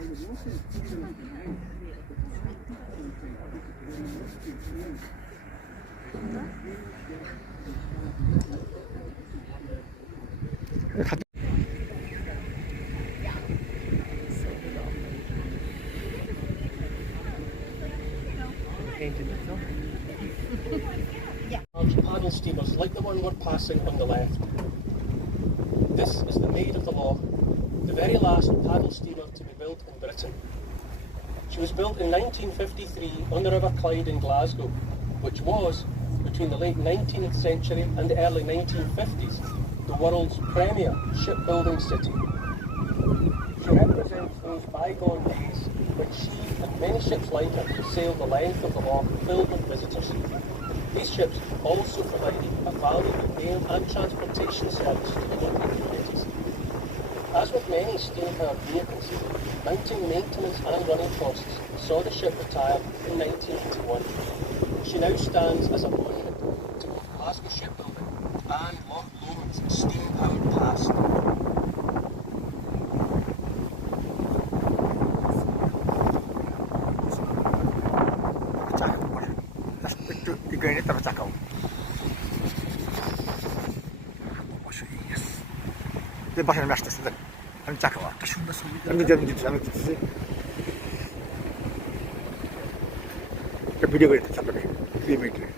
Large paddle steamers like the one we're passing on the left. This is the Maid of the Loch, the very last paddle steamer to be built in Britain. She was built in 1953 on the River Clyde in Glasgow, which was, between the late 19th century and the early 1950s, the world's premier shipbuilding city. She represents those bygone days when she and many ships like her sailed the length of the Loch filled with visitors. These ships also provided a valuable mail and transportation service to the local communities. As with many steam-powered vehicles, mounting maintenance and running costs saw the ship retire in 1981. She now stands as a monument to both Glasgow shipbuilding and Loch Lomond's steam-powered past. Ini tercakau. Dia bahasa Indonesia sudah. Kami cakap. Kami jangan gitu. Video ini sampai 3 minit.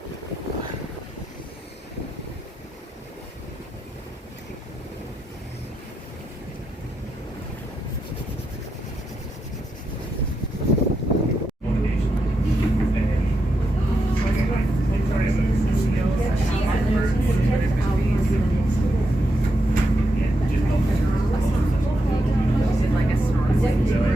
Like a storm.